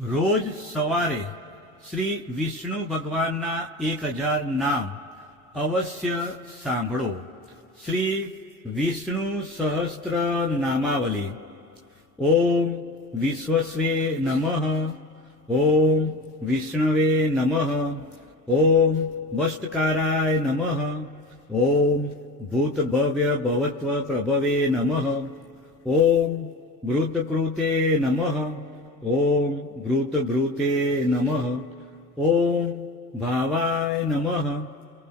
રોજ સવારે શ્રી વિષ્ણુ ભગવાનના 1000 નામ અવશ્ય સાંભળો. શ્રી વિષ્ણુ સહસ્ત્ર નામાવલી. ઓમ વિશ્વસ્વે નમઃ. ઓમ વિષ્ણવે નમઃ. ઓમ વષ્ટકારાય નમઃ. ઓમ ભૂતભવ્ય ભવત્વ પ્રભવે નમઃ. ઓમ ભૃતકૃતે નમઃ. ઓમ ભૃતભૃતે નમઃ. ઓમ ભાવાય નમઃ.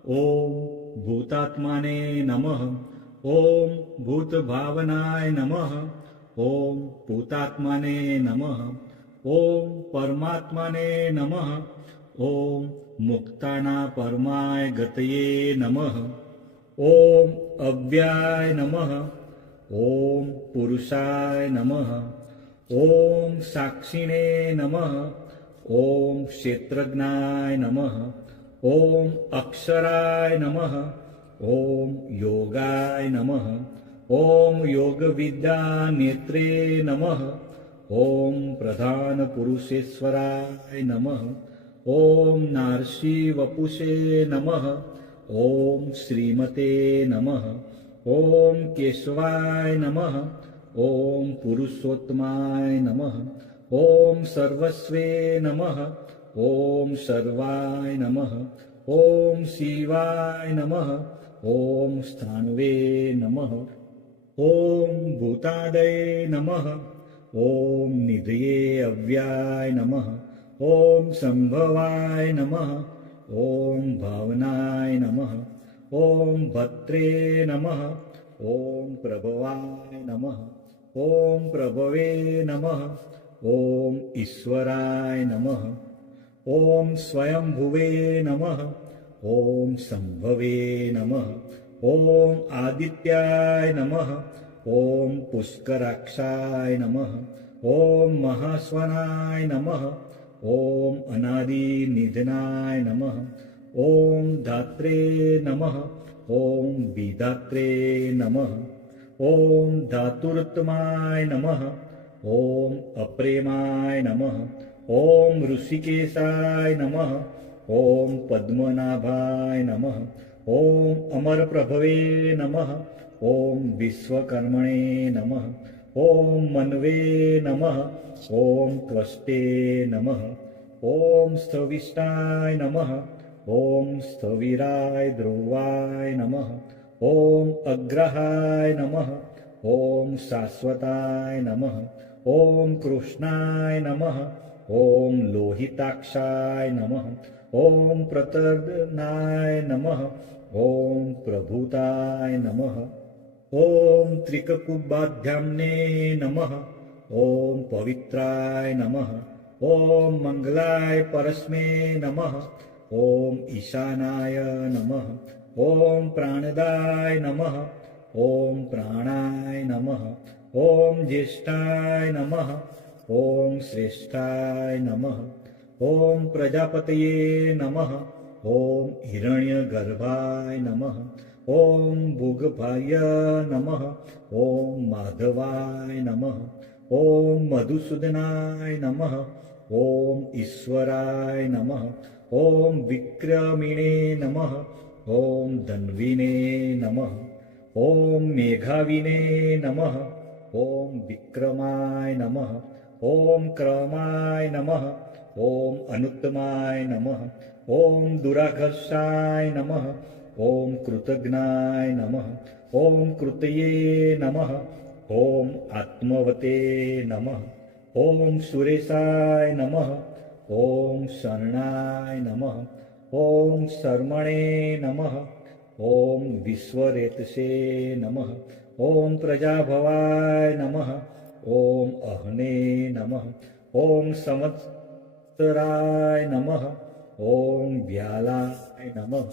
ઓમ ભૂતાત્માને નમઃ. ઓમ ભૂતભાવનાય નમઃ. ઓમ ભૂતાત્માને નમઃ. ઓમ પરમાત્માને નમઃ. ઓમ મુક્તાના પરમાય ગતયે નમઃ. ઓમ અવ્યાય નમઃ. ઓમ પુરુષાય નમઃ. ઓમ સાક્ષિણે નમઃ. ઓમ ક્ષેત્રજ્ઞાય નમઃ. ઓમ અક્ષરાય નમઃ. ઓમ યોગાય નમઃ. ઓમ યોગવિદ્યા નેત્રે નમઃ. ઓમ પ્રધાન પુરુષેશ્વરાય નમઃ. ઓમ નારસી વપુષે નમઃ. ઓમ શ્રીમતે નમઃ. ઓમ કેશવાય નમઃ. ઓમ પુરુષોત્તમાય નમઃ. ઓમ સર્વસ્વે નમઃ. ઓમ સર્વાય નમઃ. ઓમ શિવાય નમઃ. ઓમ સ્થાણવે નમઃ. ઓમ ભૂતાદય નમઃ. ઓમ નિધયે અવ્યાય નમઃ. ઓમ સંભવાય નમઃ. ઓમ ભાવનાય નમઃ. ઓમ ભત્રે નમઃ. ઓમ પ્રભવાય નમઃ. ઓમ પ્રભવે નમઃ. ઓમ ઈશ્વરાય નમઃ. ઓમ સ્વયંભુવે નમઃ. ઓમ સંભવે નમઃ. ઓમ આદિત્યાય નમઃ. ઓમ પુષ્કરાક્ષાય નમઃ. ઓમ મહાસ્વનાય નમઃ. ઓમ અનાદિનિધનાય નમઃ. ઓમ ધાત્રે નમઃ. ઓમ વિધાત્રે નમઃ. ઓમ ધાતુરુત્તમાય નમઃ. ઓમ અપ્રેમાય નમઃ. ઓમ ઋષિકેશાય નમઃ. ઓમ પદ્મનાભાય નમઃ. ઓમ અમરપ્રભવે નમઃ. ઓમ વિશ્વકર્મણે નમઃ. ઓમ મન્વે નમઃ. ઓમ ત્વષ્ટે નમઃ. ઓમ સ્થવિષ્ટાય નમઃ. ઓમ સ્થવિરાય ધ્રુવાય નમઃ. ઓમ અગ્રહાય નમઃ. ઓમ શાશ્વતાય નમઃ. ઓમ કૃષ્ણાય નમઃ. ઓમ લોહિતાક્ષાય નમઃ. ઓમ પ્રતર્દનાય નમઃ. ઓમ પ્રભુતાય નમઃ. ઓમ ત્રિકકુબાધ્યામ્ને નમઃ. ઓમ પવિત્રાય નમઃ. ઓમ મંગલાય પરસ્મે નમઃ. ઓમ ઈશાનાય નમઃ. ઓમ પ્રાણદાય નમઃ. ઓમ પ્રાણાય નમઃ. ઓમ જ્યેષ્ઠાય નમઃ. ઓમ શ્રેષ્ઠાય નમઃ. ઓમ પ્રજાપતયે નમઃ. ઓમ હિરણ્યગર્ભાય નમઃ. ઓમ ભૂગભાય નમઃ. ઓમ માધવાય નમઃ. ઓમ મધુસૂદનાય નમઃ. ઓમ ઈશ્વરાય નમઃ. ઓમ વિક્રમિણે નમઃ. ઓમ ધન્વીને નમઃ. ઓમ મેઘાવિને નમઃ. ઓમ વિક્રમાય નમઃ. ઓમ ક્રમાય નમઃ. ઓમ અનુત્તમાય નમઃ. ઓમ દુરાઘર્ષાય નમઃ. ઓમ કૃતજ્ઞાય નમઃ. ઓમ કૃતયે નમઃ. ઓમ આત્મવતે નમઃ. ઓમ સુરેશાય નમઃ. ઓમ શરણાય નમઃ. ઓમ શર્મણે નમઃ. ઓમ વિશ્વરેતસે નમઃ. ઓમ પ્રજાભવાય નમઃ. ઓમ અહને નમઃ. ઓમ સંવત્સરાય નમઃ. ઓમ વ્યાલાય નમઃ.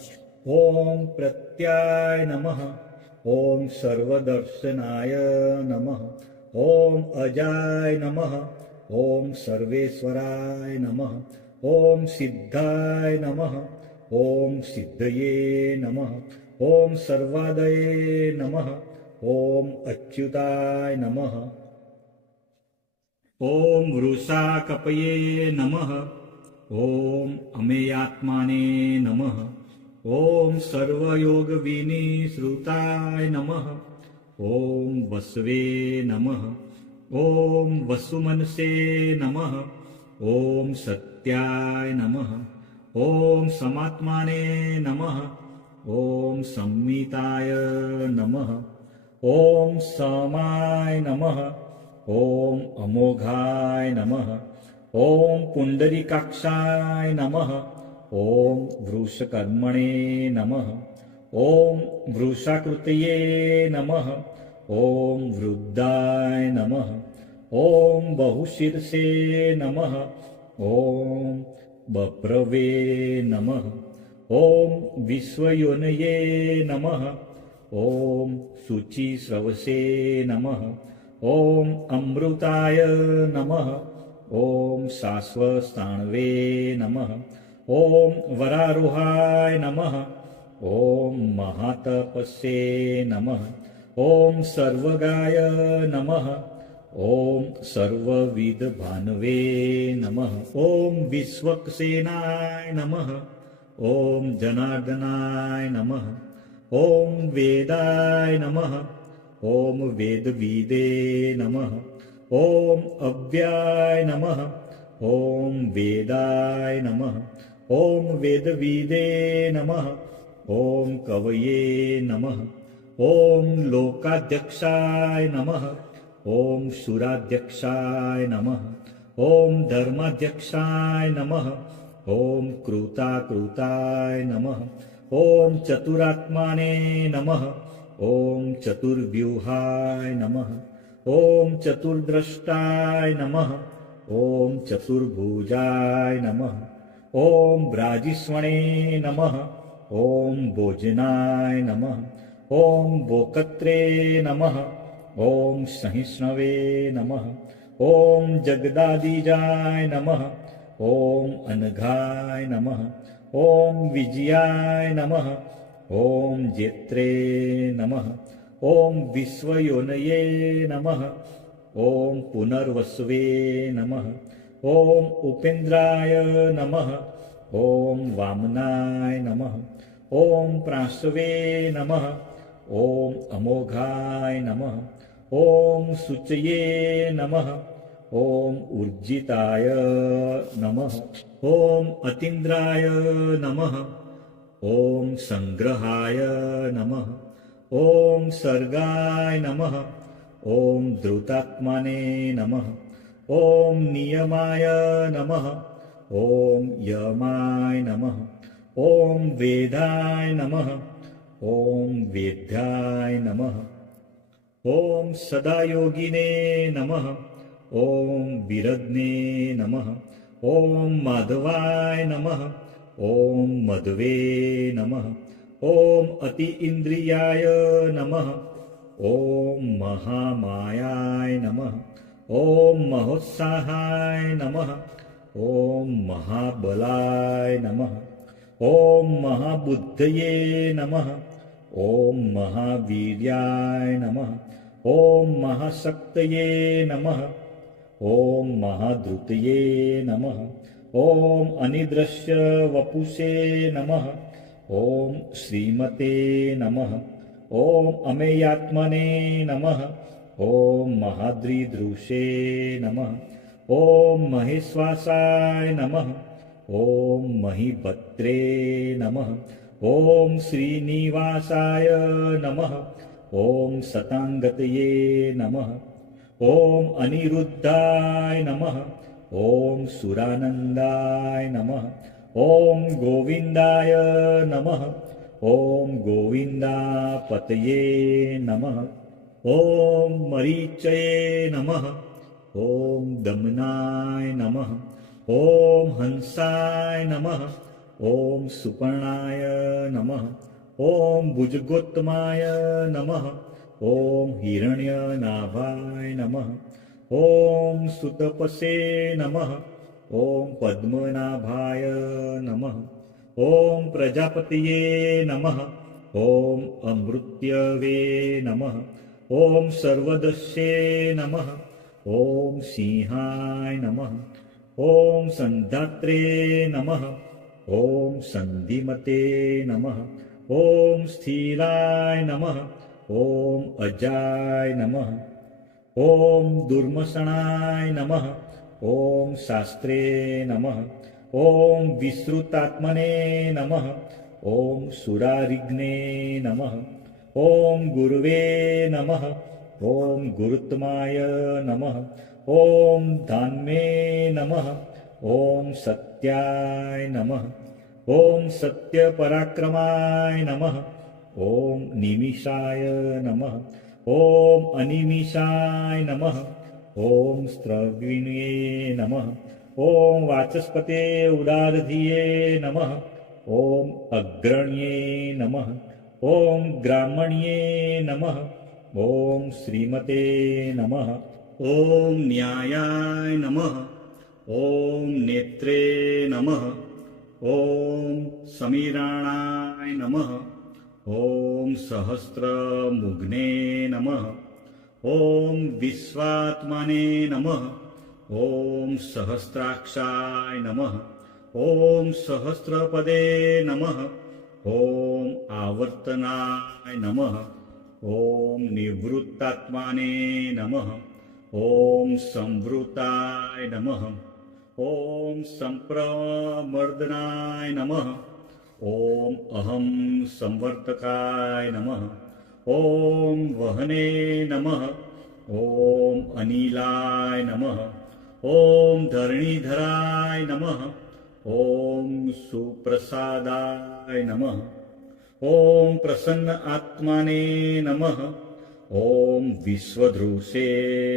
ઓમ પ્રત્યાય નમઃ. ઓમ સર્વદર્શનાય નમઃ. ઓમ અજાય નમઃ. ઓમ સર્વેશ્વરાય નમઃ. ઓમ સિદ્ધાય નમઃ. ઓમ સિદ્ધયે નમઃ. ઓમ સર્વાદયે નમઃ. ઓમ અચ્યુતાય નમઃ. ॐ वृषाकपये नमः ॐ अमेयात्माने नमः ॐ सर्वयोगविनिश्रुताय नमः ॐ वसवे नमः ॐ वसुमनसे नमः ॐ सत्याय नमः ॐ समात्माने नमः ॐ संहिताय नमः ॐ समाय नमः ॐ अमोघाय नमः ॐ पुंडरीकाक्षाय नमः ॐ वृषकर्मणे नमः ॐ वृषाकृतये नमः ॐ वृद्धाय नमः ॐ बहुशीर्षे नमः ॐ बप्रवे नमः ॐ विश्वयोनये नमः ॐ शुचिस्रवसे नमः ॐ अमृताय नमः ॐ शाश्वतस्थाणवे नमः ॐ वरारोहाय नमः ॐ महातपस्ये नमः ॐ सर्वगाय नमः ॐ सर्वविदभानवे नमः ॐ विश्वक्सेनाय नमः ॐ जनार्दनाय नमः ॐ वेदाय नमः ॐ वेदविदे नमः ॐ अव्याय नमः ॐ वेदाय नमः ॐ वेदविदे नमः ॐ कवये नमः ॐ लोकाध्यक्षाय नमः ॐ सुराध्यक्षाय नमः ॐ धर्माध्यक्षाय नमः ॐ कृताकृताय नमः ॐ चतुरात्माने नमः ॐ चतुर्व्यूहाय नमः ॐ चतुर्द्रष्टाय नमः ॐ चतुर्भुजाय नमः ॐ ब्राजिस्वणे नमः ॐ भोजनाय नमः ॐ बोकत्रे नमः ॐ सहिष्णवे नमः ॐ जगदादिजाय नमः ॐ अनघाय नमः ॐ विजयाय नमः ॐ जेत्रे नमः ॐ विश्वयोनये नमः ॐ पुनर्वसवे नमः ॐ उपेन्द्राय नमः ॐ वामनाय नमः ॐ प्राशवे नमः ॐ अमोघाय नमः ॐ शुचये नमः ॐ ऊर्जिताय नमः ॐ अतीन्द्राय नमः ॐ संग्रहाय नमः ॐ सर्गाय नमः ॐ धृतात्माने नमः ॐ नियमाय नमः ॐ यमाय नमः ॐ वेदाय नमः ॐ वेद्याय नमः ॐ सदायोगिने नमः ॐ विरग्ने नमः ॐ माधवाय नमः ॐ मधवे नमः ॐ अति इंद्रियाय नमः ॐ महामायाय नमः ॐ महोत्साहाय नमः ॐ महाबलाय नमः ॐ महाबुद्धये नमः ॐ महावीर्याय नमः ॐ महाशक्तये नमः ॐ महाधृतये नमः ॐ अनिदृश्य वपुषे नमः ॐ श्रीमते नमः ॐ अमेयात्मने नमः ॐ महाद्रिदृशे नमः ॐ महेश्वासाय नमः ॐ महीभद्रे नमः ॐ श्रीनिवासाय नमः ॐ सतांगतये नमः ॐ अनिरुद्धाय नमः ॐ सुरानन्दाय नमः ॐ गोविन्दाय नमः ॐ गोविन्दापतये नमः ॐ मरीचये नमः ॐ दमनाय नमः ॐ हंसाय नमः ॐ सुपर्णाय नमः ॐ भुजगोत्तमाय नमः ॐ हिरण्यनाभाय नमः ॐ सुतपसे नमः ॐ पद्मनाभाय नमः ॐ प्रजापतये नमः ॐ अमृत्यवे नमः ॐ सर्वदस्ये नमः ॐ सिंहाय नमः ॐ सन्धात्रे नमः ॐ सन्धिमते नमः ॐ स्थिराय नमः ॐ अजाय नमः ॐ दुर्मसणाय नमः ॐ शास्त्रे नमः ॐ विश्रुतात्मने नमः ॐ सुरारिघ्ने नमः ॐ गुरुवे नमः ॐ गुरुत्माय नमः ॐ धान्मे नमः ॐ सत्याय नमः ॐ सत्यपराक्रमाय नमः ॐ निमिषाय नमः ॐ अनिमिषाय नमः ॐ स्त्रविण्ये नमः ॐ वाचस्पते उदारधिये नमः ॐ अग्रण्ये नमः ॐ ग्रामण्ये नमः ॐ श्रीमते नमः ॐ न्यायाय नमः ॐ नेत्रे नमः ॐ समीराणाय नमः ॐ सहस्रमुग्ने नमः ॐ विश्वात्मने नमः ॐ सहस्राक्षाय नमः ॐ सहस्रपदे नमः ॐ आवर्तनाय नमः ॐ निवृत्तात्माने नमः ॐ संवृताय नमः ॐ संप्रमर्दनाय नमः ॐ अहं संवर्तकाय नमः ॐ वहने नमः ॐ अनिलाय नमः ॐ धरणीधराय नमः ॐ सुप्रसादाय नमः ॐ प्रसन्न आत्माने नमः ॐ विश्वधृषे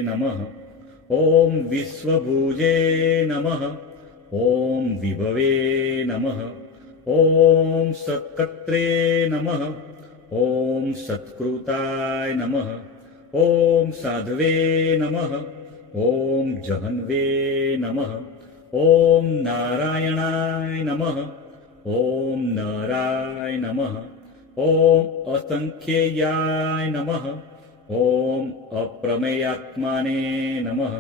नमः ॐ विश्वभुजे नमः ॐ विभवे नमः ॐ सत्कर्त्रे नमः ॐ सत्कृताय नमः ॐ साधवे नमः ॐ जहन्वे नमः ॐ नारायणाय नमः ॐ नराय नमः ॐ असंख्येयाय नमः ॐ अप्रमेयात्माने नमः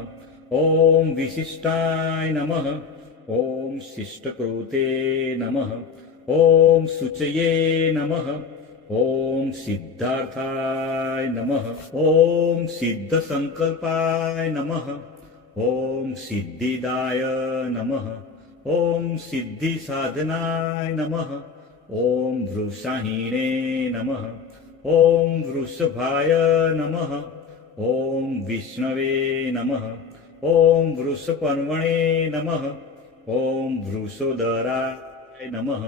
ॐ विशिष्टाय नमः ॐ शिष्टकृते नमः ॐ शुचये नमः ॐ सिद्धार्थाय नमः ॐ सिद्धसंकल्पाय नमः ॐ सिद्धिदाय नमः ॐ सिद्धिसाधनाय नमः ॐ वृषाहीणे नमः ॐ वृषभाय नमः ॐ विष्णवे नमः ॐ वृषपर्वणे नमः ॐ वृषोदराय नमः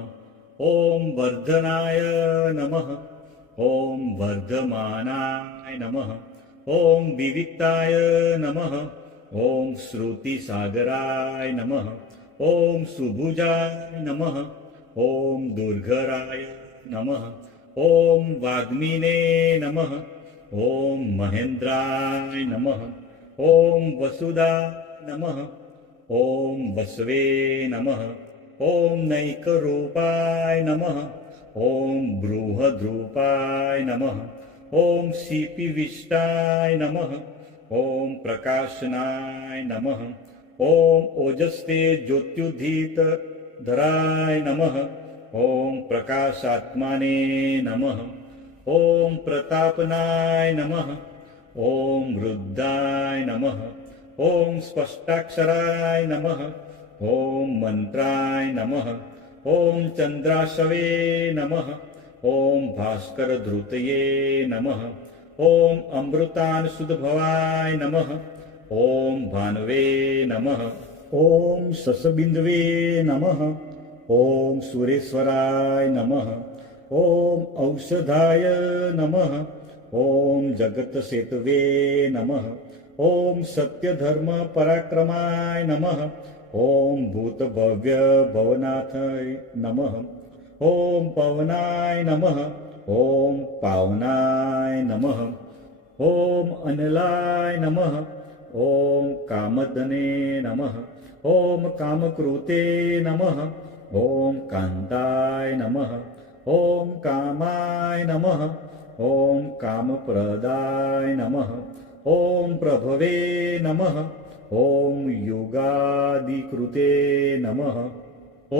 ॐ वर्धनाय नमः ॐ वर्धमानाय नमः ॐ विविक्ताय नमः ॐ श्रुतिसागराय नमः ॐ सुभुजाय नमः ॐ दुर्घराय नमः ॐ वाग्मिने नमः ॐ महेन्द्राय नमः ॐ वसुदाय नमः ॐ वसवे नमः ॐ नैकरूपाय नमः ॐ बृहद्रूपाय नमः ॐ शिपिविष्टाय नमः ॐ प्रकाशनाय नमः ॐ ओजस्ते ज्योत्युदित धराय नमः ॐ प्रकाशात्माने नमः ॐ प्रतापनाय नमः ॐ वृद्धाय नमः ॐ स्पष्टाक्षराय नमः ॐ मंत्राय नमः ॐ चंद्राशवे नमः ॐ भास्करधृतये नमः ॐ अमृतानसुदभवाय नमः ॐ भानवे नमः ॐ ससबिंदवे नमः ॐ सुरेश्वराय नमः ॐ औषधाय नमः ॐ जगतसेतवे नमः ॐ सत्यधर्मपराक्रमाय नमः ॐ भूतभव्य भवनाथाय नमः ॐ पवनाय नमः ॐ पावनाय नमः ॐ अनलाय नमः ॐ कामधने नमः ॐ कामकृते नमः ॐ कान्ताय नमः ॐ कामाय नमः ॐ कामप्रदाय नमः ॐ प्रभवे नमः ॐ युगादिकृते नमः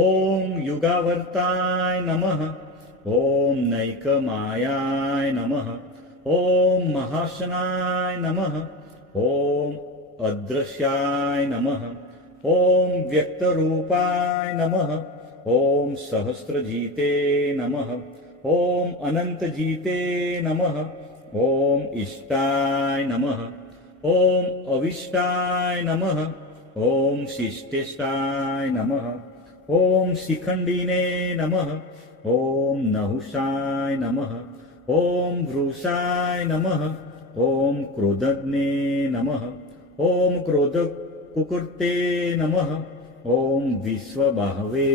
ॐ युगावर्ताय नमः ॐ नैकमायाय नमः ॐ महाशनाय नमः ॐ अदृश्याय नमः ॐ व्यक्तरूपाय नमः ॐ सहस्रजीते नमः ॐ अनन्तजीते नमः ॐ इष्टाय नमः ॐ अविष्टाय नमः ॐ शिष्टेष्टाय नमः ॐ शिखण्डिने नमः ॐ नहुषाय नमः ॐ वृषाय नमः ॐ क्रोधज्ञे नमः ॐ क्रोधकुकुर्ते नमः ॐ विश्वबाहवे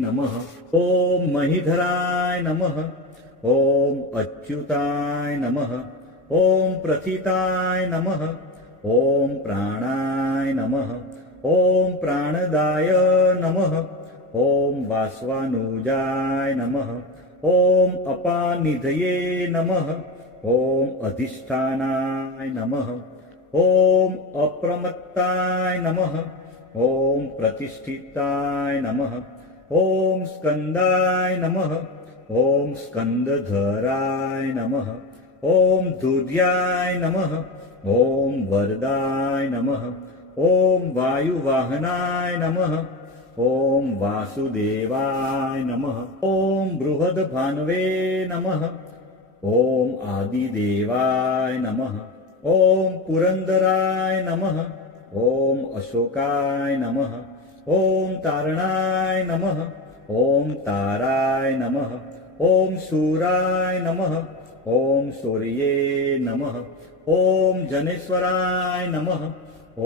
नमः ॐ महीधराय नमः ॐ अच्युताय नमः ॐ प्रथिताय नमः ॐ प्राणाय नमः ॐ प्राणदाय नमः ॐ वासवानुजाय नमः ॐ अपानिधये नमः ॐ अधिष्ठानाय नमः ॐ अप्रमत्ताय नमः ॐ प्रतिष्ठिताय नमः ॐ स्कन्दाय नमः ॐ स्कन्दधराय नमः ॐ धूर्याय नमः ॐ वरदाय नमः ॐ वायुवाहनाय नमः ॐ वासुदेवाय नमः ॐ बृहद्भानवे नमः ॐ आदिदेवाय नमः ॐ पुरन्दराय नमः ॐ अशोकाय नमः ॐ तारणाय नमः ॐ ताराय नमः ॐ शूराय नमः ॐ सूर्ये नमः ॐ जनेश्वराय नमः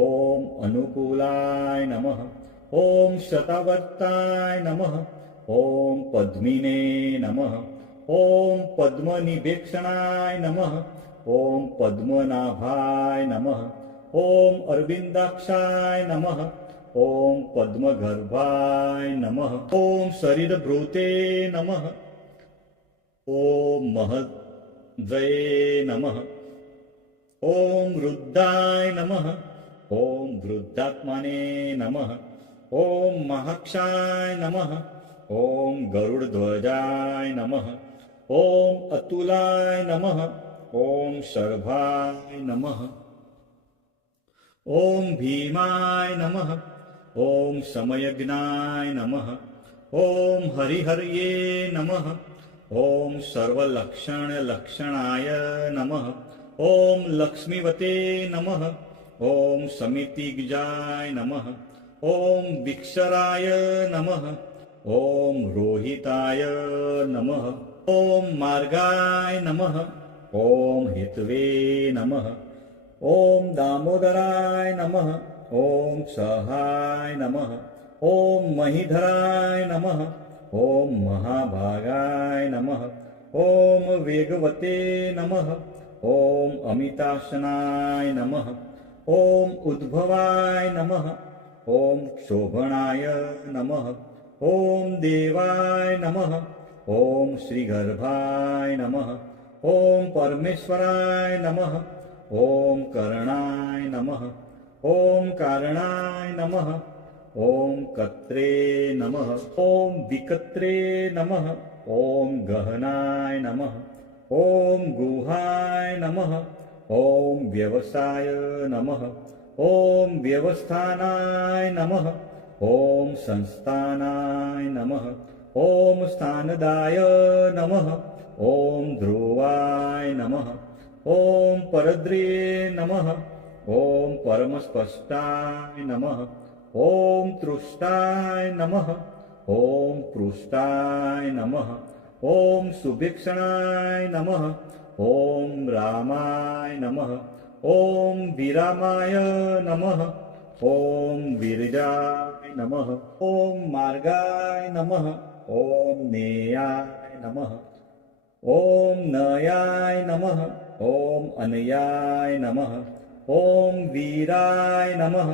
ॐ अनुकूलाय नमः ॐ शतावर्ताय नमः ॐ पद्मिने नमः ॐ पद्मनिभेक्षणाय नमः ॐ पद्मनाभाय नमः ॐ अरविन्दाक्षाय नमः ॐ पद्मगर्भाय नमः ॐ शरीरभृते नमः ॐ महद्वये नमः ॐ वृद्धाय नमः ॐ वृद्धात्मने नमः ॐ महाक्षाय नमः ॐ गरुडध्वजाय नमः ॐ अतुलाय नमः ॐ शर्भाय नमः ॐ भीमाय नमः ॐ समयज्ञाय नमः ॐ हरिहर्ये नमः ॐ सर्वलक्षणलक्षणाय नमः ॐ लक्ष्मीवते नमः ॐ समितिज्ञाय नमः ॐ विक्षराय नमः ॐ रोहिताय नमः ॐ मार्गाय नमः ॐ हेतवे नमः ॐ दामोदराय नमः ॐ सहाय नमः ॐ महीधराय नमः ॐ महाभागाय नमः ॐ वेगवते नमः ॐ अमिताशनाय नमः ॐ उद्भवाय नमः ॐ शोभणाय नमः ॐ देवाय नमः ॐ श्रीगर्भाय नमः ॐ परमेश्वराय नमः ॐ करणाय नमः ॐ कारणाय नमः ॐ कत्रे नमः ॐ विकत्रे नमः ॐ गहनाय नमः ॐ गुहाय नमः ॐ व्यवसाय नमः ॐ व्यवस्थानाय नमः ॐ संस्थानाय नमः ॐ स्थानदाय नमः ॐ ध्रुवाय नमः ॐ परद्रिये नमः ॐ परमस्पष्टाय नमः ॐ तृष्टाय नमः ॐ पृष्टाय नमः ॐ सुभिक्षणाय नमः ॐ रामाय नमः ॐ विरामाय नमः ॐ विरजाय नमः ॐ मार्गाय नमः ॐ नेयाय नमः ॐ नयाय नमः ॐ अनयाय नमः ॐ वीराय नमः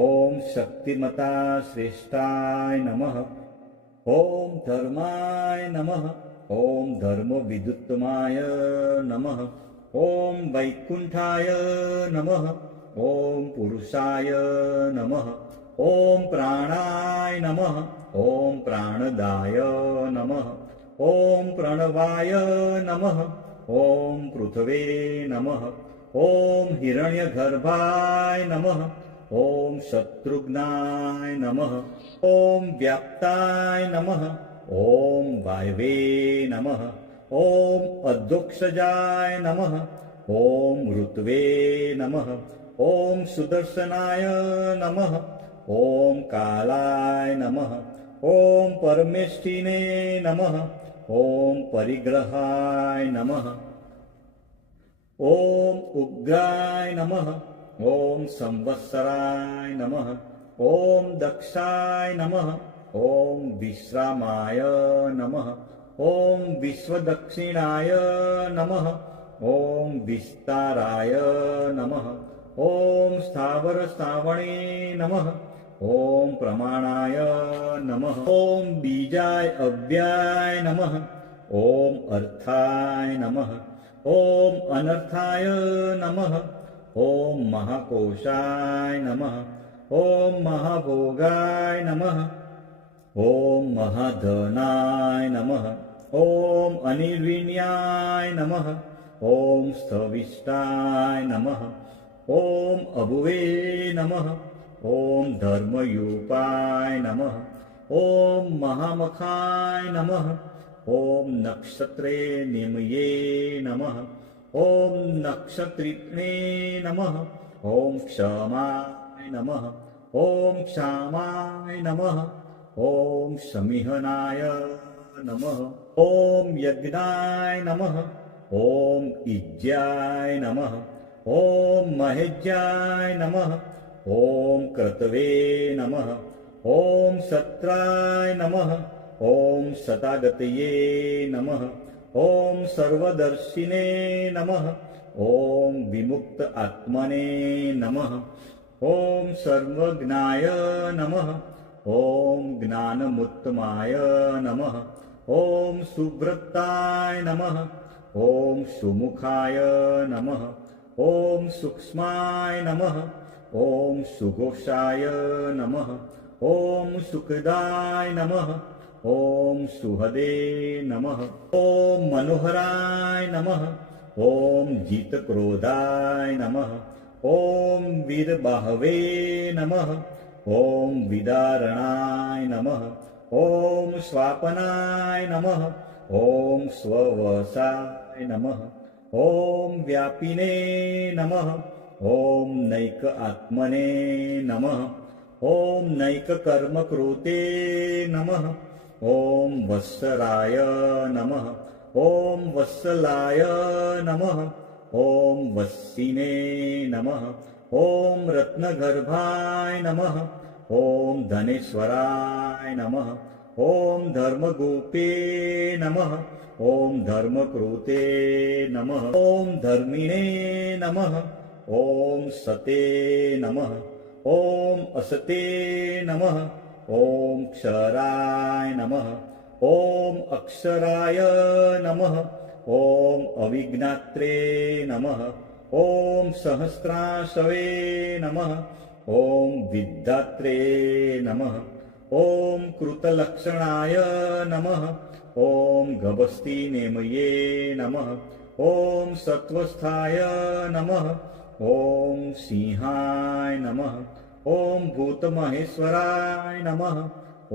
ॐ शक्तिमता श्रेष्ठाय नमः ॐ धर्माय नमः ॐ धर्मविदुत्तमाय नमः ॐ वैकुण्ठाय नमः ॐ पुरुषाय नमः ॐ प्राणाय नमः ॐ प्राणदाय नमः ॐ प्रणवाय नमः ॐ पृथ्वे नमः ॐ हिरण्यगर्भाय नमः ॐ शत्रुघ्नाय नमः ॐ व्याप्ताय नमः ॐ वायवे नमः ॐ अधोक्षजाय नमः ॐ ऋत्वे नमः ॐ सुदर्शनाय नमः ॐ कालाय नमः ॐ परमेष्ठिने नमः ॐ परिग्रहाय नमः ॐ उग्राय नमः ॐ संवत्सराय नमः ॐ दक्षाय नमः ॐ विश्रामाय नमः ॐ विश्वदक्षिणाय नमः ॐ विस्ताराय नमः ॐ स्थावरस्थावणे नमः ॐ प्रमाणाय नमः ॐ बीजाय अव्याय नमः ॐ अर्थाय नमः ॐ अनर्थाय नमः ॐ महाकोशाय नमः ॐ महाभोगाय नमः ॐ महाधनाय नमः ॐ अनिर्विण्याय नमः ॐ स्थविष्टाय नमः ॐ अभुवे नमः ॐ धर्मयूपाय नमः ॐ महामखाय नमः ॐ नक्षत्रे निमये नमः ॐ नक्षत्रिणे नमः ॐ क्षमाय नमः ॐ क्षामाय नमः ॐ समिहनाय नमः ॐ यज्ञाय नमः ॐ इज्याय नमः ॐ महेज्याय नमः ॐ क्रतवे नमः ॐ सत्राय नमः ॐ सतागतये नमः ॐ सर्वदर्शिने नमः ॐ विमुक्त आत्मने नमः ॐ सर्वज्ञाय नमः ॐ ज्ञानमुत्तमाय नमः ॐ सुव्रताय नमः ॐ सुमुखाय नमः ॐ सूक्ष्माय नमः ॐ सुघोषाय नमः ॐ सुखदाय नमः ॐ सुहदे नमः ॐ मनोहराय नमः ॐ जितक्रोधाय नमः ॐ वीरबाहवे नमः ॐ विदारणाय नमः ॐ स्वापनाय नमः ॐ स्ववसाय नमः ॐ व्यापिने नमः ॐ नैक आत्मने नमः ॐ नैक कर्मकृते नमः ॐ वत्सराय नमः ॐ वत्सलाय नमः ॐ वत्सिने नमः ॐ रत्नगर्भाय नमः ॐ धनेश्वराय नमः ॐ धर्मगोपे नमः ॐ धर्मकृते नमः ॐ धर्मिणे नमः ॐ सते नमः ॐ असते नमः ॐ क्षराय नमः ॐ अक्षराय नमः ॐ अविज्ञात्रे नमः ॐ सहस्राशवे नमः ॐ विद्धात्रे नमः ॐ कृतलक्षणाय नमः ॐ गभस्तिनेमये नमः ॐ सत्वस्थाय नमः ॐ सिंहाय नमः ॐ भूतमहेश्वराय नमः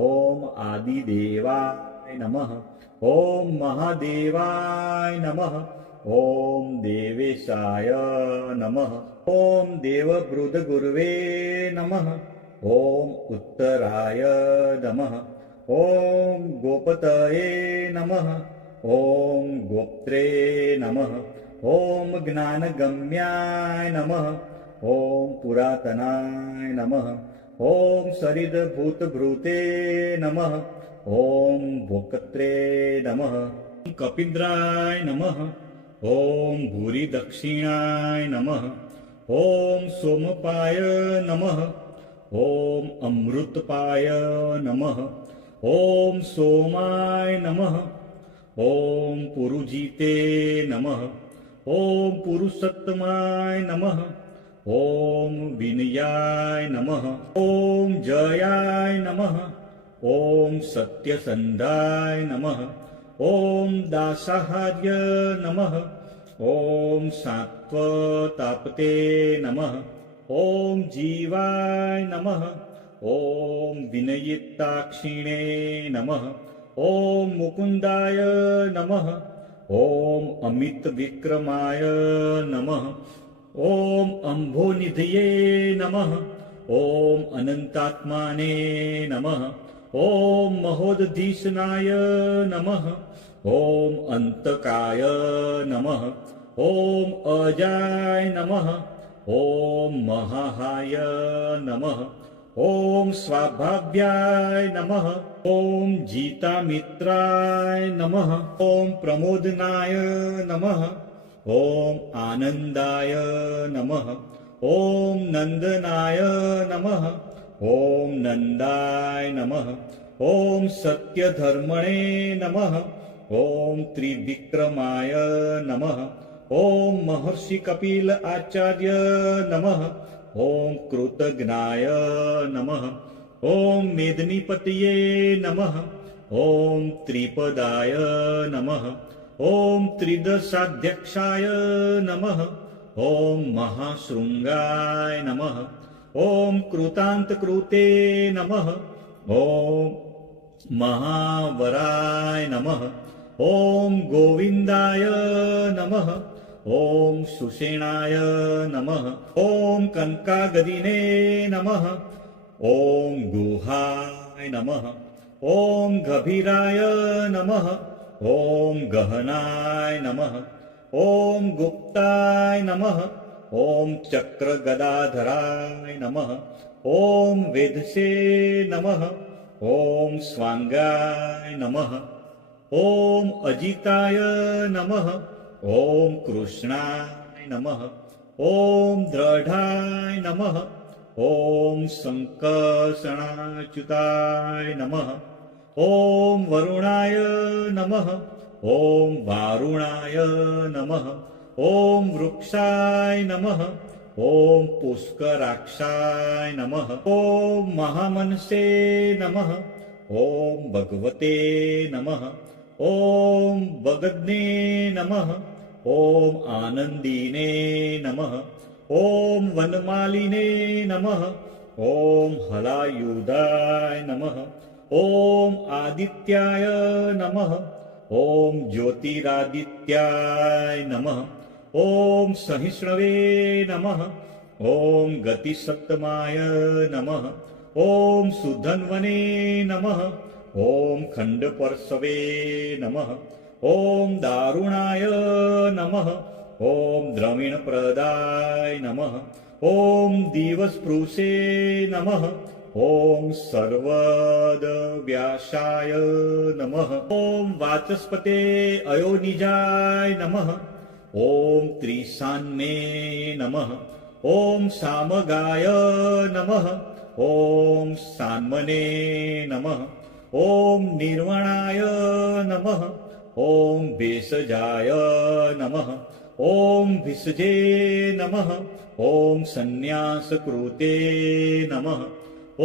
ॐ आदिदेवाय नमः ॐ महादेवाय नमः ॐ देवेशाय नमः ॐ देवबृहद्गुरवे नमः ॐ उत्तराय नमः ॐ गोपतये नमः ॐ गोप्त्रे नमः ॐ ज्ञानगम्याय नमः ॐ पुरातनाय नमः ॐ सरिदभूतभृते नमः ॐ भोक्त्रे नमः कपीन्द्राय नमः ॐ भूरिदक्षिणाय नमः ॐ सोमपाय नमः ॐ अमृतपाय नमः ॐ सोमाय नमः ॐ पुरुजिते नमः ॐ पुरुषोत्तमाय नमः। ॐ विनयाय नमः। ॐ जयाय नमः। ॐ सत्यसन्धाय नमः। ॐ दासाहार्य नमः। ॐ सात्वतापते नमः। ॐ जीवाय नमः। ॐ विनयिताक्षिणे नमः। ॐ मुकुन्दाय नमः। ॐ अमितविक्रमाय नमः। ॐ अम्भोनिधये नमः। ॐ अनन्तात्माने नमः। ॐ महोदधीशनाय नमः। ॐ अन्तकाय नमः। ॐ अजाय नमः। ॐ महाहाय नमः। ॐ स्वाभाव्याय नमः। ॐ जितामित्राय नमः। ॐ प्रमोदनाय नमः। ॐ आनन्दाय नमः। ॐ नन्दनाय नमः। ॐ नन्दाय नमः। ॐ सत्यधर्मणे नमः। ॐ त्रिविक्रमाय नमः। ॐ महर्षि कपिल आचार्य नमः। ॐ कृतघ्नाय नमः। ॐ मेदिनीपतये नमः। ॐ त्रिपदाय नमः। ॐ त्रिदशाध्यक्षाय नमः। ॐ महाशृङ्गाय नमः। ॐ कृतान्तकृते नमः। ॐ महावराय नमः। ॐ गोविन्दाय नमः। ॐ सुषेणाय नमः। ॐ कनकागदिने नमः। ॐ गुहाय नमः। ॐ गभीराय नमः। ॐ गहनाय नमः। ॐ गुप्ताय नमः। ॐ चक्रगदाधराय नमः। ॐ वेदसे नमः। ॐ स्वाङ्गाय नमः। ॐ अजिताय नमः। ॐ कृष्णाय नमः। ॐ दृढाय नमः। ॐ सङ्कर्षणाच्युताय नमः। ॐ वरुणाय नमः। ॐ वारुणाय नमः। ॐ वृक्षाय नमः। ॐ पुष्कराक्षाय नमः। ॐ महामनसे नमः। ॐ भगवते नमः। ॐ भगज्ञे नमः। ॐ आनन्दिने नमः। ॐ वनमालिने नमः। ॐ हलायुधाय नमः। ॐ आदित्याय नमः। ॐ ज्योतिरादित्याय नमः। ॐ सहिष्णवे नमः। ॐ गतिसत्तमाय नमः। ॐ सुधन्वने नमः। ॐ खण्डपर्शवे नमः। ॐ दारुणाय नमः। ॐ द्रविणप्रदाय नमः। ॐ दिवस्पृशे नमः। ॐ सर्वदव्यासाय नमः। ॐ वाचस्पते अयोनिजाय नमः। ॐ त्रिसान्मे नमः। ॐ सामगाय नमः। ॐ सान्मने नमः। ॐ निर्वणाय नमः। ॐ भेषजाय नमः। ॐ भिषजे नमः। ॐ संन्यासकृते नमः।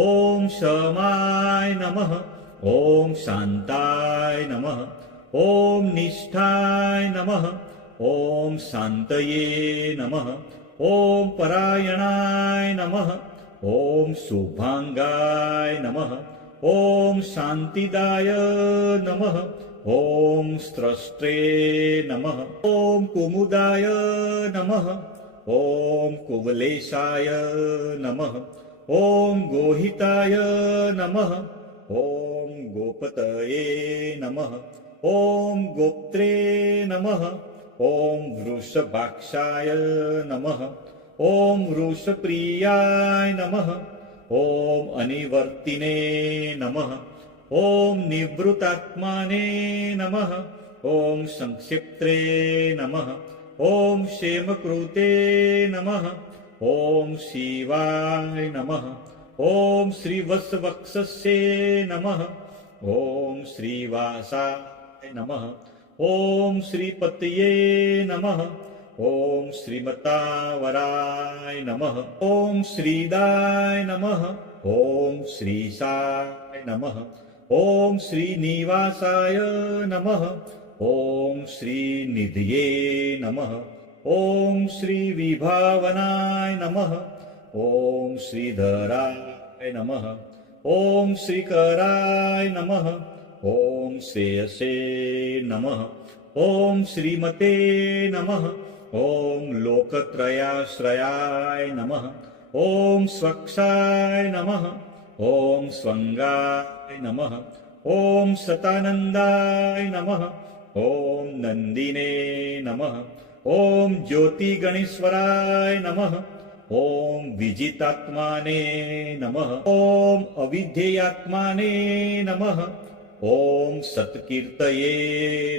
ॐ शमाय नमः। ॐ शान्ताय नमः। ॐ निष्ठाय नमः। ॐ शान्तये नमः। ॐ परायणाय नमः। ॐ शुभाङ्गाय नमः। ॐ शान्तिदाय नमः। ॐ स्रष्टे नमः। ॐ कुमुदाय नमः। ॐ कुवलेशाय नमः। ॐ गोहिताय नमः। ॐ गोपतये नमः। ॐ गोप्त्रे नमः। ॐ वृषभाक्षाय नमः। ॐ वृषप्रियाय नमः। ॐ अनिवर्तिने नमः। ॐ निवृत्तात्माने नमः। ॐ संक्षिप्त्रे नमः। ॐ क्षेमकृते नमः। ॐ शिवाय नमः। ॐ श्रीवत्सवक्षसे नमः। ॐ श्रीवासाय नमः। ॐ श्रीपतये नमः। ॐ श्रीमतावराय नमः ॐ श्रीदाय नमः ॐ श्रीसाय नमः ॐ श्रीनिवासाय नमः ॐ श्रीनिधये नमः ॐ श्रीविभावनाय नमः ॐ श्रीधराय नमः ॐ श्रीकराय नमः ॐ श्रेयसे नमः ॐ श्रीमते नमः ॐ लोकत्रयाश्रयाय नमः ॐ स्वक्षाय नमः ॐ स्वङ्गाय नमः ॐ सतानन्दाय नमः ॐ नन्दिने नमः ॐ ज्योतिगणेश्वराय नमः ॐ विजितात्माने नमः ॐ अविध्येयात्माने नमः ॐ सत्कीर्तये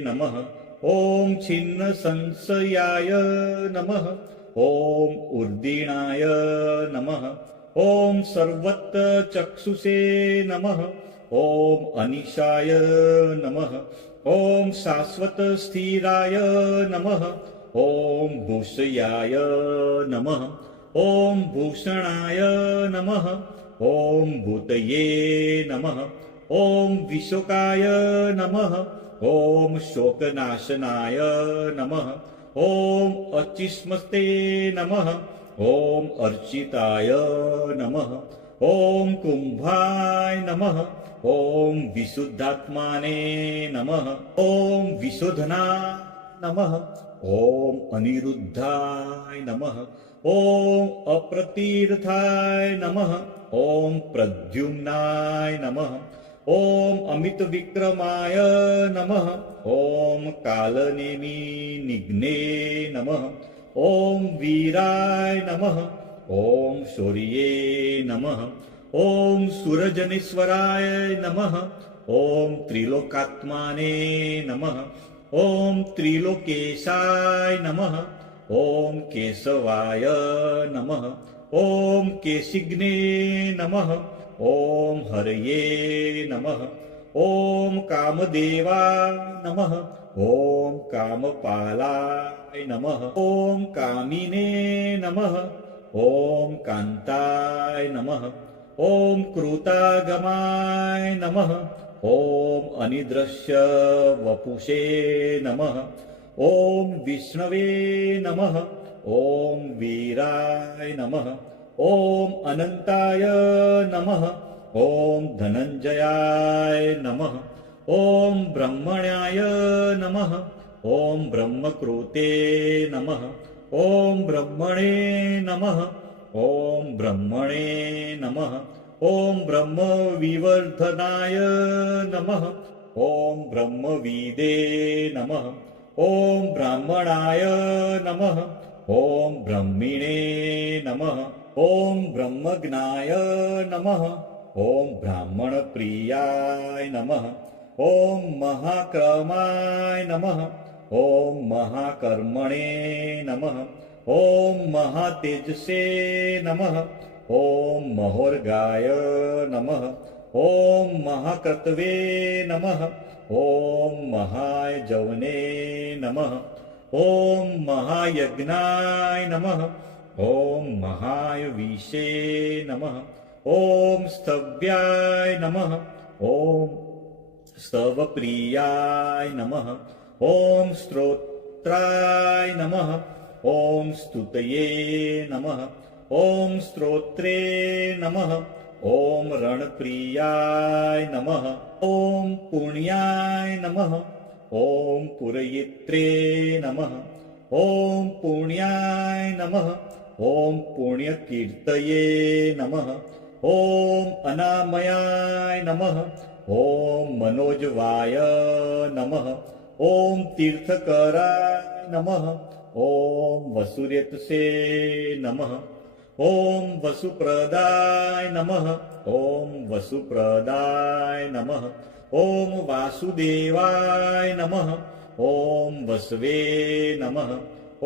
नमः ॐ छिन्नसंशयाय नमः ॐ उर्दीणाय नमः ॐ सर्वत्रचक्षुषे नमः ॐ अनिशाय नमः ॐ शाश्वतस्थिराय नमः ॐ भूषयाय नमः ॐ भूषणाय नमः ॐ भूतये नमः ॐ विशोकाय नमः ॐ शोकनाशनाय नमः ॐ अचिष्मस्ते नमः ॐ अर्चिताय नमः ॐ कुम्भाय नमः ॐ विशुद्धात्माने नमः ॐ विशोधना नमः ॐ अनिरुद्धाय नमः ॐ अप्रतीर्थाय नमः ॐ प्रद्युम्नाय नमः ॐ अमितविक्रमाय नमः ॐ कालनेमिनिघ्ने नमः ॐ वीराय नमः ॐ शौर्ये नमः ॐ सुरजनेश्वराय नमः ॐ त्रिलोकात्माने नमः ॐ त्रिलोकेशाय नमः ॐ केशवाय नमः ॐ केशिग्ने नमः ॐ हरये नमः ॐ कामदेवाय नमः ॐ कामपालाय नमः ॐ कामिने नमः ॐ कान्ताय नमः ॐ कृतागमाय नमः ॐ अनिदृश्य वपुषे नमः ॐ विष्णवे नमः ॐ वीराय नमः ॐ अनन्ताय नमः ॐ धनञ्जयाय नमः ॐ ब्रह्मण्याय नमः ॐ ब्रह्मकृते नमः ॐ ब्रह्मणे नमः ॐ ब्रह्मणे नमः ॐ ब्रह्मविवर्धनाय नमः ॐ ब्रह्मविदे नमः ॐ ब्राह्मणाय नमः ॐ ब्रह्मिणे नमः ॐ ब्रह्मज्ञाय नमः ॐ ब्राह्मणप्रियाय नमः ॐ महाक्रमाय नमः ॐ महाकर्मणे नमः ॐ महातेजसे नमः ॐ महोर्गाय नमः ॐ महाक्रतवे नमः ॐ महायजवने नमः ॐ महायज्ञाय नमः ॐ महायविषे नमः ॐ स्तव्याय नमः ॐ स्तवप्रियाय नमः ॐ स्तोत्राय नमः ॐ स्तुतये नमः ॐ स्तोत्रे नमः ॐ रणप्रियाय नमः ॐ पुण्याय नमः ॐ पुरयित्रे नमः ॐ पुण्याय नमः ॐ पुण्यकीर्तये नमः ॐ अनामयाय नमः ॐ मनोजवाय नमः ॐ तीर्थकराय नमः ॐ वसुरेतसे नमः ॐ वसुप्रदाय नमः ॐ वसुप्रदाय नमः ॐ वासुदेवाय नमः ॐ वसवे नमः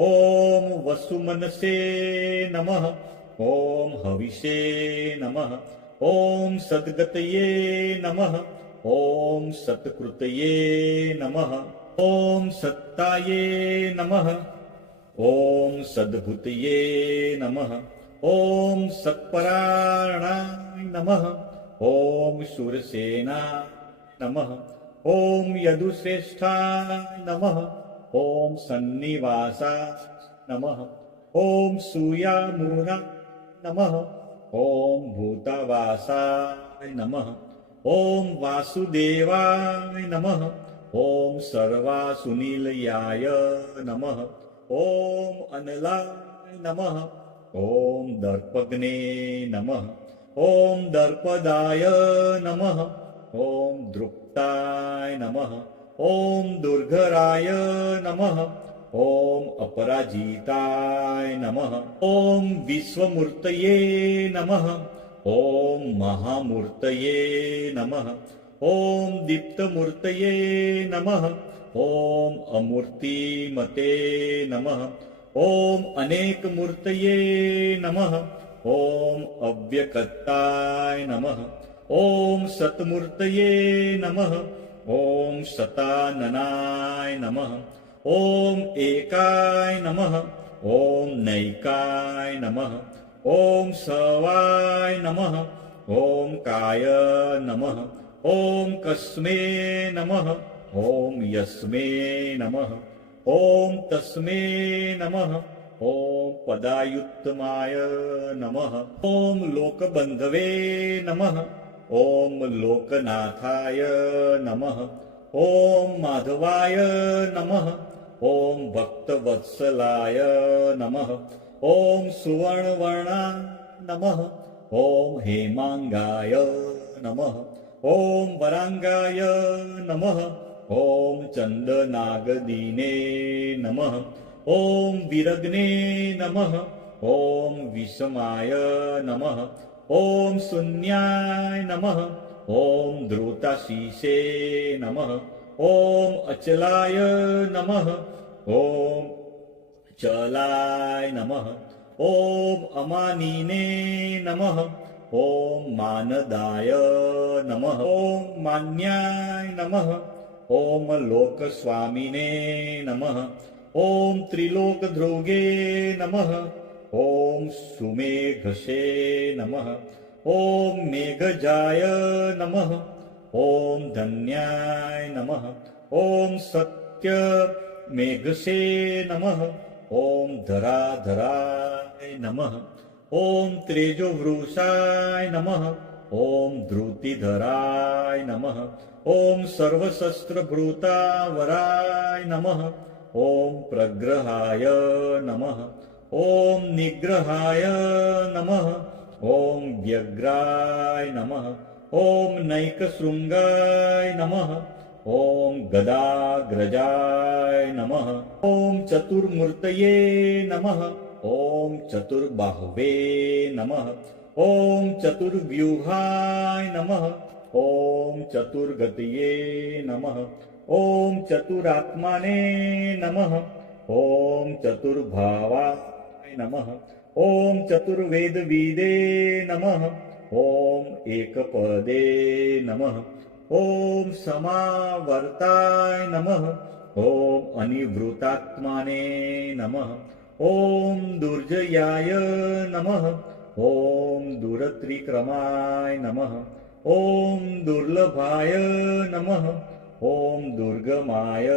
ॐ वसुमनसे नमः ॐ हविषे नमः ॐ सद्गतये नमः ॐ सत्कृतये नमः ॐ सत्ताये नमः ॐ सद्भुतये नमः। ॐ सत्परायणाय नमः। ॐ शूरसेनाय नमः। ॐ यदुश्रेष्ठाय नमः। ॐ सन्निवासाय नमः। ॐ सूयामूराय नमः। ॐ भूतावासाय नमः। ॐ वासुदेवाय नमः। ॐ सर्वासुनिलयाय नमः। ॐ अनलाय नमः। ॐ दर्पग्ने नमः। ॐ दर्पदाय नमः। ॐ दृप्ताय नमः। ॐ दुर्धराय नमः। ॐ अपराजिताय नमः। ॐ विश्वमूर्तये नमः। ॐ महामूर्तये नमः। ॐ दीप्तमूर्तये नमः। ॐ अमूर्तिमते नमः। ॐ अनेकमूर्तये नमः। ॐ अव्यक्ताय नमः। ॐ सत्मूर्तये नमः। ॐ शताननाय नमः। ॐ एकाय नमः। ॐ नैकाय नमः। ॐ सवाय नमः। ॐ काय नमः। ॐ कस्मै नमः। ॐ यस्मै नमः। ॐ तस्मै नमः। ॐ पदायुत्तमाय नमः। ॐ लोकबन्धवे नमः। ॐ लोकनाथाय नमः। ॐ माधवाय नमः। ॐ भक्तवत्सलाय नमः। ॐ सुवर्णवर्णाय नमः। ॐ हेमांगाय नमः। ॐ वरांगाय नमः। ॐ चन्दनागदीने नमः। ॐ विरग्ने नमः। ॐ विषमाय नमः। ॐ शून्याय नमः। ॐ द्रुताशीषे नमः। ॐ अचलाय नमः। ॐ चलाय नमः। ॐ अमानिने नमः। ॐ मानदाय नमः। ॐ मान्याय नमः। ॐ लोकस्वामिने नमः। ॐ त्रिलोकध्रुगे नमः। ॐ सुमेघसे नमः। ॐ मेघजाय नमः। ॐ धन्याय नमः। ॐ सत्यमेघसे नमः। ॐ धराधराय नमः। ॐ तेजोवृषाय नमः। ॐ धृतिधराय नमः। ॐ सर्वशस्त्रभृतावराय नमः। ॐ प्रग्रहाय नमः। ॐ निग्रहाय नमः। ॐ व्यग्राय नमः। ॐ नैकशृङ्गाय नमः। ॐ गदाग्रजाय नमः। ॐ चतुर्मूर्तये नमः। ॐ चतुर्बाहुवे नमः। ॐ चतुर्व्यूहाय नमः। ॐ चतुर्गतये नमः। ॐ चतुरात्माने नमः। ॐ चतुर्भावाय नमः। ॐ चतुर्वेदविदे नमः। ॐ एकपदे नमः। ॐ समावर्ताय नमः। ॐ अनिवृतात्माने नमः। ॐ दुर्जयाय नमः। ॐ दुरत्रिक्रमाय नमः। ॐ दुर्लभाय नमः। ॐ दुर्गमाय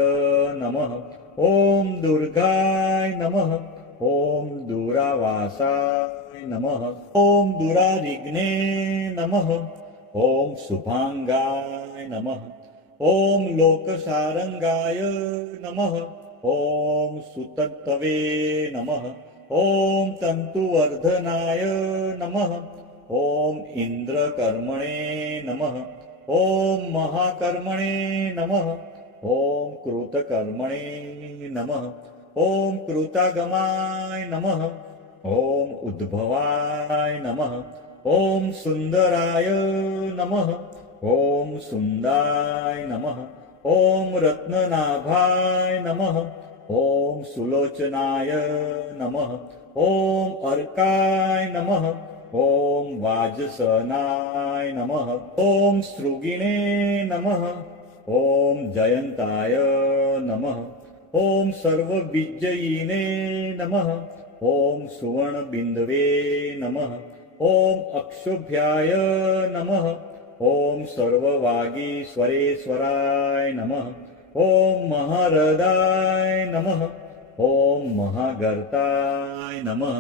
नमः। ॐ दुर्गाय नमः। ॐ दुरावासाय नमः। ॐ दुरारिग्ने नमः। ॐ शुभांगाय नमः। ॐ लोकसारंगाय नमः। ॐ सुतत्तवे नमः। ॐ तंतुवर्धनाय नमः। ॐ इंद्रकर्मणे नमः। ॐ महाकर्मणे नमः। ॐ कृतकर्मणे नमः। ॐ कृतागमाय नमः। ॐ उद्भवाय नमः। ॐ सुंदराय नमः। ॐ सुंदाय नमः। ॐ रत्ननाभाय नमः। ॐ सुलोचनाय नमः। ॐ अर्काय नमः। ॐ वाजसनाय नमः। ॐ सृगिणे नमः। ॐ जयंताय नमः। ॐ सर्वविजयिने नमः ॐ सुवर्णबिन्दवे नमः ॐ अक्षोभ्याय नमः ॐ सर्ववागीश्वरेश्वराय नमः ॐ महारदाय नमः ॐ महागर्ताय नमः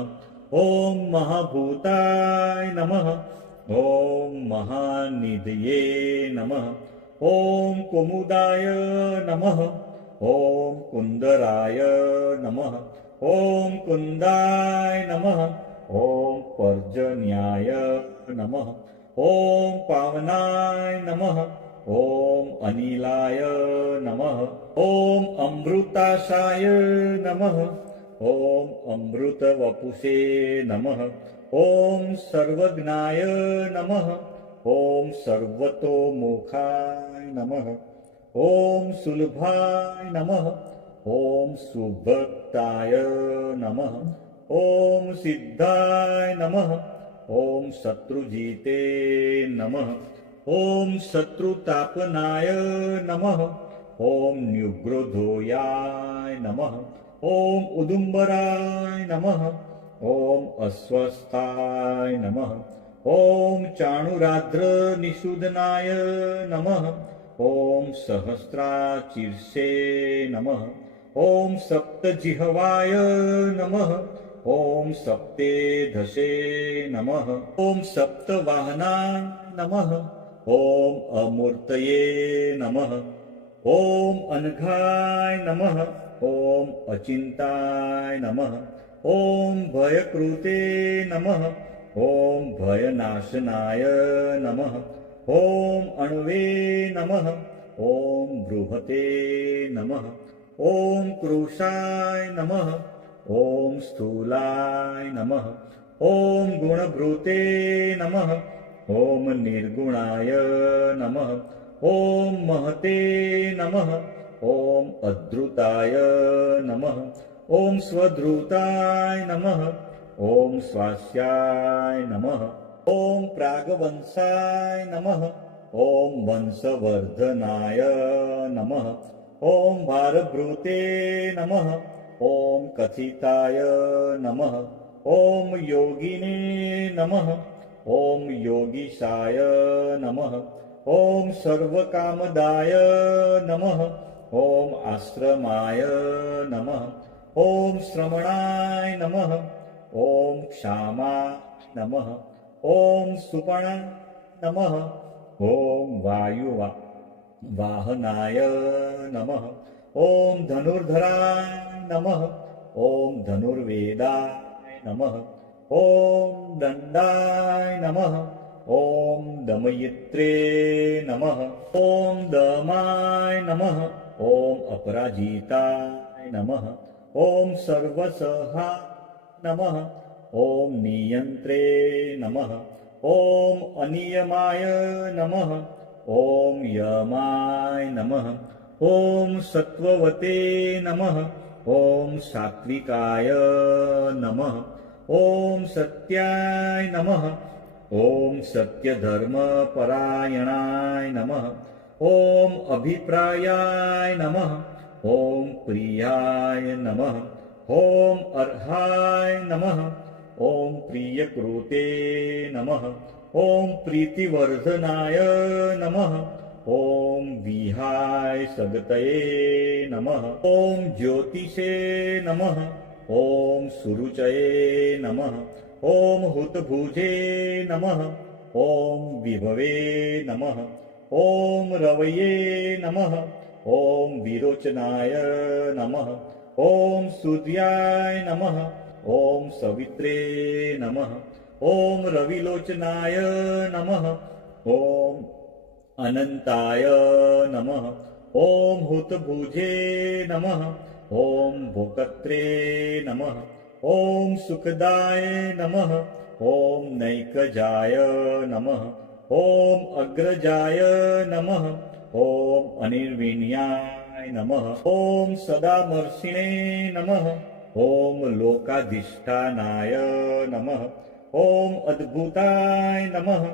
ॐ महाभूताय नमः ॐ महानिधये नमः ॐ कुमुदाय नमः ॐ कुन्दराय नमः ॐ कुन्दाय नमः ॐ पर्जन्याय नमः ॐ पावनाय नमः ॐ अनिलाय नमः ॐ अमृताशाय नमः ॐ अमृतवपुषे नमः ॐ सर्वज्ञाय नमः ॐ सर्वतोमुखाय नमः ॐ सुलभाय नमः ॐ सुभक्ताय नमः ॐ सिद्धाय नमः ॐ शत्रुजिते नमः ॐ शत्रुतापनाय नमः ॐ न्युग्रोधोयाय नमः ॐ उदुम्बराय नमः ॐ अस्वस्थाय नमः ॐ चाणुराद्र निषूदनाय नमः ॐ सहस्राचीर्षे नमः ॐ सप्तजिह्वाय नमः ॐ सप्तेधसे नमः ॐ सप्तवाहनाय नमः ॐ अमूर्तये नमः ॐ अनघाय नमः ॐ अचिन्ताय नमः ॐ भयकृते नमः ॐ भयनाशनाय नमः ॐ अण्वे नमः ॐ बृहते नमः ॐ क्रूशाय नमः ॐ स्थूलाय नमः ॐ गुणभृते नमः ॐ निर्गुणाय नमः ॐ महते नमः ॐ अद्रुताय नमः ॐ स्वधृताय नमः ॐ स्वास्याय नमः ॐ प्रागवंशाय नमः ॐ वंशवर्धनाय नमः ॐ भारभृते नमः ॐ कथिताय नमः ॐ योगिने नमः ॐ योगीशाय नमः ॐ सर्वकामदाय नमः ॐ आश्रमाय नमः ॐ श्रमणाय नमः ॐ क्षामाय नमः ॐ सुपणाय नमः ॐ वाहनाय नमः ॐ धनुर्धराय नमः ॐ धनुर्वेदाय नमः ॐ दण्डाय नमः ॐ दमयित्रे नमः ॐ दमाय नमः ॐ अपराजिताय नमः ॐ सर्वसहा नमः ॐ नियन्त्रे नमः ॐ अनियमाय नमः ॐ यमाय नमः ॐ सत्त्ववते नमः ॐ सात्विकाय नमः ॐ सत्याय नमः ॐ सत्यधर्मपरायणाय नमः ॐ अभिप्रायाय नमः ॐ प्रियाय नमः ॐ अर्हाय नमः ॐ प्रियकृते नमः ॐ प्रीतिवर्धनाय नमः ॐ विहाय सगतये नमः ॐ ज्योतिषे नमः ॐ सुरुचये नमः ॐ हुतभुजे नमः ॐ विभवे नमः ॐ रवये नमः ॐ विरोचनाय नमः ॐ सूर्याय नमः ॐ सवित्रे नमः ॐ रविलोचनाय नमः ॐ अनन्ताय नमः ॐ हुतभुजे नमः ॐ भोक्त्रे नमः ॐ सुखदाय नमः ॐ नैकजाय नमः ॐ अग्रजाय नमः ॐ अनिर्विण्याय नमः ॐ सदामर्षिणे नमः ॐ लोकाधिष्ठानाय नमः ॐ अद्भुताय नमः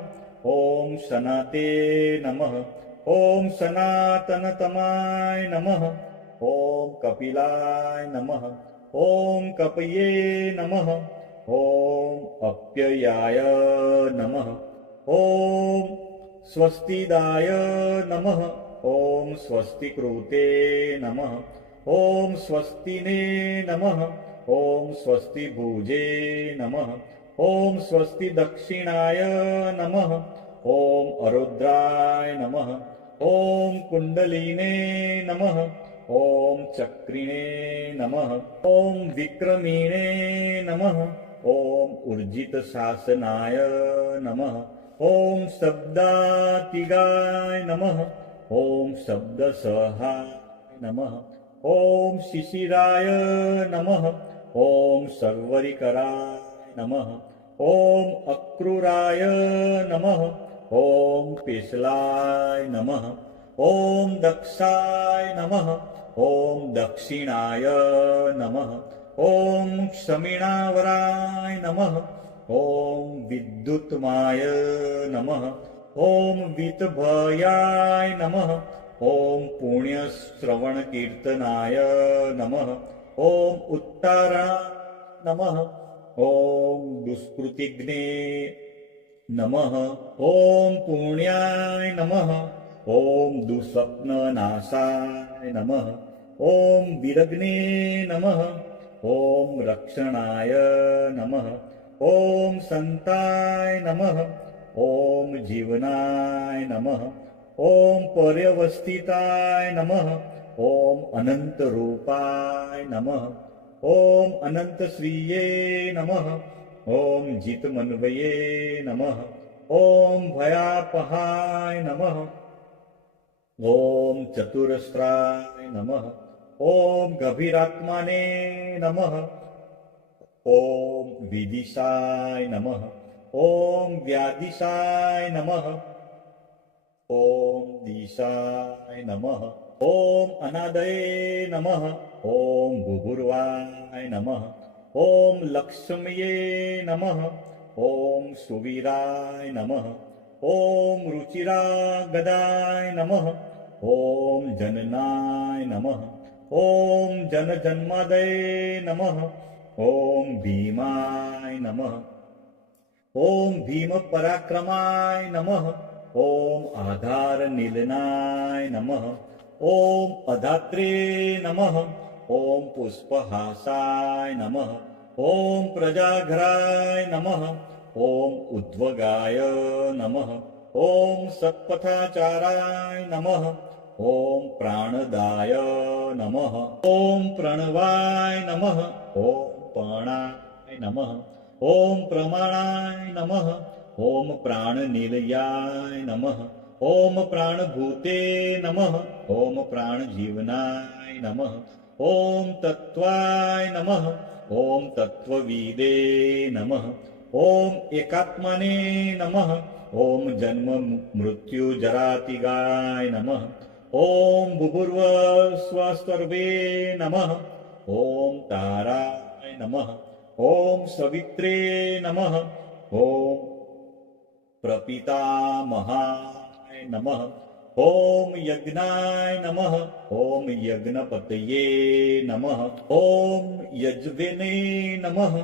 ॐ सनाते नमः ॐ सनातनतमाय नमः ॐ कपिलाय नमः ॐ कपये नमः ॐ अप्ययाय नमः ॐ स्वस्तिदाय नमः ॐ स्वस्तिकृते नमः ॐ स्वस्तिने नमः ॐ स्वस्तिभुजे नमः ॐ स्वस्तिदक्षिणाय नमः ॐ अरुद्राय नमः ॐ कुण्डलिने नमः ॐ चक्रिणे नमः ॐ विक्रमिणे नमः ॐ ऊर्जितशासनाय नमः ॐ शब्दातिगाय नमः ॐ शब्दसहाय नमः ॐ शिशिराय नमः ॐ सर्वरिकराय नमः ॐ अक्रूराय नमः ॐ पेशलाय नमः ॐ दक्षाय नमः ॐ दक्षिणाय नमः ॐ क्षमिणावराय नमः ॐ विद्युत्माय नमः ॐ वितभयाय नमः ॐ पुण्यश्रवणकीर्तनाय नमः ॐ उत्तारणाय नमः ॐ दुष्कृतिघ्ने नमः ॐ पुण्याय नमः ॐ दुःस्वप्ननाशाय नमः ॐ विरग्ने नमः ॐ रक्षणाय नमः ॐ संताय नमः ॐ जीवनाय नमः ॐ पर्यवस्थिताय नमः ॐ अनन्तरूपाय नमः ॐ अनन्तश्रिये नमः ॐ जितमन्वये नमः ॐ भयापहाय नमः ॐ चतुरस्राय नमः ॐ गभीरात्माने नमः ॐ विदिशाय नमः ॐ व्यादिशाय नमः ॐ दिशाय नमः ॐ अनादये नमः ॐ भूभुर्वाय नमः ॐ लक्ष्म्ये नमः ॐ सुवीराय नमः ॐ रुचिरागदाय नमः ॐ जननाय नमः ॐ जनजन्मादये नमः ॐ भीमाय नमः ॐ भीमपराक्रमाय नमः ॐ आधारनिलनाय नमः ॐ अधात्रे नमः ॐ पुष्पहासाय नमः ॐ प्रजाघराय नमः ॐ उद्वगाय नमः ॐ सत्पथाचाराय नमः ॐ प्राणदाय नमः ॐ प्रणवाय नमः ॐ प्राणाय नमः ॐ प्रमाणाय नमः ॐ प्राणनिलयाय नमः ॐ प्राणभूते नमः ॐ प्राणजीवनाय नमः ॐ तत्त्वाय नमः ॐ तत्त्वविदे नमः ॐ एकात्मने नमः ॐ जन्म मृत्यु जरातिगाय नमः ॐ बुभुर्वस्वस्वर्वे नमः ॐ ताराय नमः ॐ सवित्रे नमः ॐ प्रपितामहाय नमः ॐ यज्ञाय नमः ॐ यज्ञपतये नमः ॐ यज्वेने नमः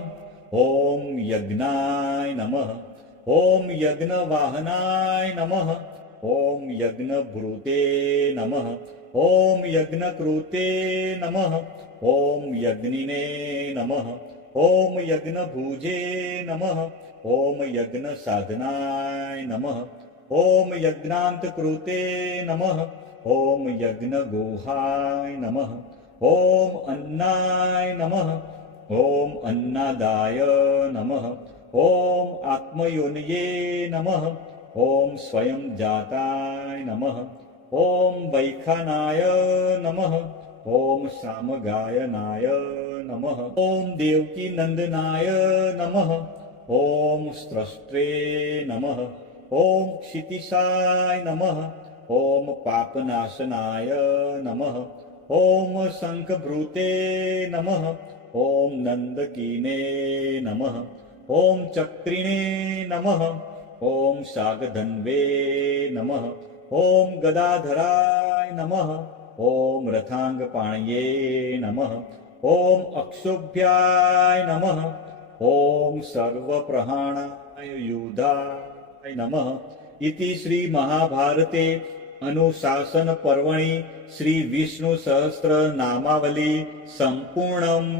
ॐ यज्ञाय नमः ॐ यज्ञवाहनाय नमः ॐ यज्ञभृते नमः ॐ यज्ञकृते नमः ॐ यज्ञिने नमः ॐ यज्ञभुजे नमः ॐ यज्ञसाधनाय नमः ॐ यज्ञान्तकृते नमः ॐ यज्ञगुहाय नमः ॐ अन्नाय नमः ॐ अन्नादाय नमः ॐ आत्मयोनये नमः ॐ स्वयं जाताय नमः ॐ वैखानाय नमः ॐ सामगायनाय नमः ॐ देवकीनन्दनाय नमः ॐ स्रष्टे नमः ॐ क्षितिशाय नमः ॐ पापनाशनाय नमः ॐ शङ्खभृते नमः ॐ नन्दकीने नमः ॐ चक्रिणे नमः ॐ शागधन्वे नमः ॐ गदाधराय नमः ॐ रथाङ्गपाणये नमः ॐ अक्षुभ्याय नमः ॐ सर्वप्रहाणाय युधाय नमः इति श्रीमहाभारते अनुशासनपर्वणि श्रीविष्णुसहस्रनामावली सम्पूर्णम्।